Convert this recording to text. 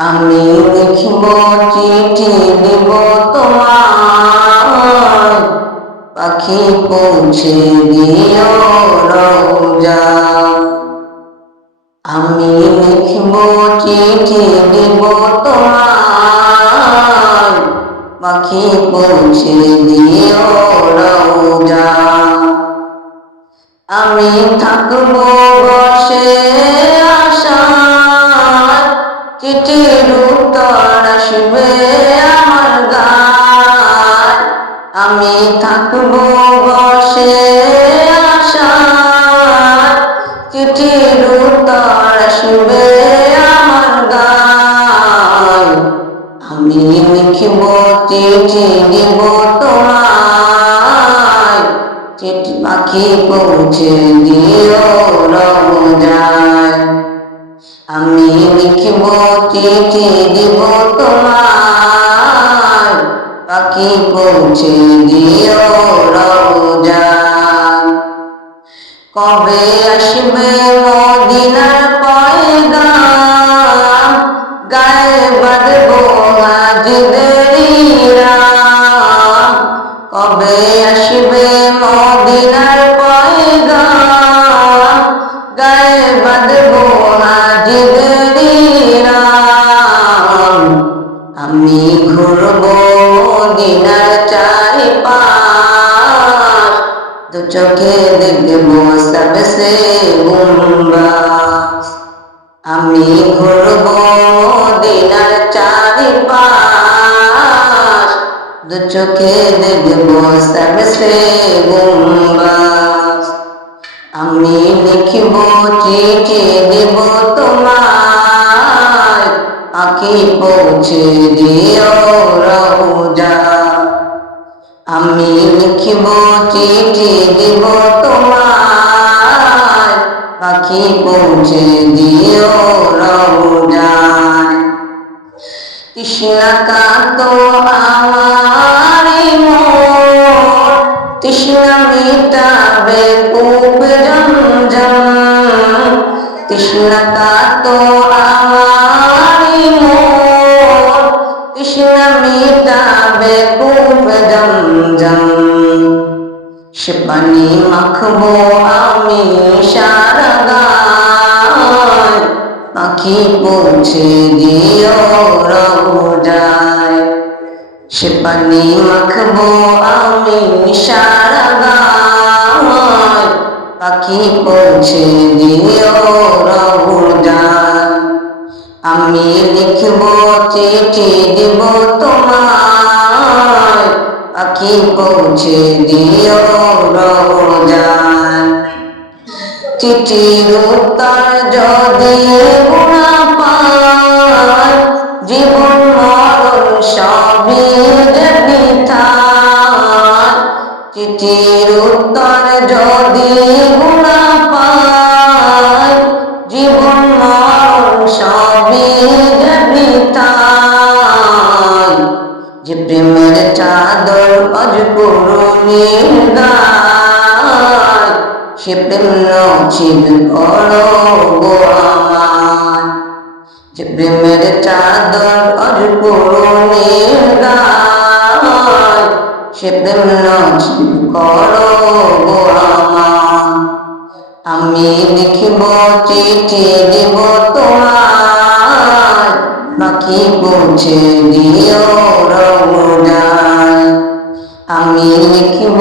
আমি লিখব চিঠি দিব তোমার, পাখি পৌঁছে দিও রওজা। আমি লিখব চিঠি দিব তোমার, পাখি পৌঁছে দিও রওজা। আমি থাকব বসে আশায়, চিঠির উত্তর আসবে আমার গায়। আমি থাকব বসে আশায়, চিঠির উত্তর আসবে আমার গায়। আমি লিখব চিঠি দিব তোমায়, চিঠি পাখি পৌঁছে দিও রওজায়। আমি লিখব চিঠি দিব তোমায়, পাখি পৌঁছে দিও রওজায়। কবে আসবে মদিনার পয়গাম, গায়ে বাঁধবো হাজিদের ইহরাম। কবে আসবে মদিনার পয়গাম, গায়ে বাঁধবো হাজিদের ইহরাম। আমি ঘুরবো মদিনার চারিপাশ, দু চোখে দেখবো সবসে গুম্বাজ। আমি ঘুরবো মদিনার চারিপাশ, দু চোখে দেখবো সবসে গুম্বাজ। আমি লিখব চিঠি দিব তোমায়, পাখি পৌঁছে দিও রওজা। আমি লিখব চিঠি দিব তোমায়, পাখি পৌঁছে দিও রওজায়। তৃষ্ণা কাঁদতো আমার মন, তৃষ্ণা মিটাবে কূপ জমজম। তৃষ্ণা কাঁদতো আমার মন, তৃষ্ণা মিটাবে কূপ জমজম। সে পানি মাখবো আমি সারা গায়, পাখি পৌঁছে দিও রওজায়। সে পানি মাখবো আমি সারা গায়, পাখি পৌঁছে দিও রওজায়। আমি লিখব চিঠি দিব তোমায়, পাখি পৌঁছে দিও রওজায়। চিঠির উত্তর যদি গুণা পায়, জীবন মরণ সবই যে বৃথায়। চিঠির উত্তর যদি গুণা পায়, জীবন মরণ সবই যে বৃথায়। যে প্রেমের চাদর আজ পুরনির গায়, সে প্রেম নছিব করো গো আমার। যে প্রেমের চাদর আজ পুরনির গায়, সে প্রেম নছিব করো গো আমার। আমি লিখব চিঠি দিব তোমায়, পাখি পৌঁছে দিও রওজায়। আমি লিখব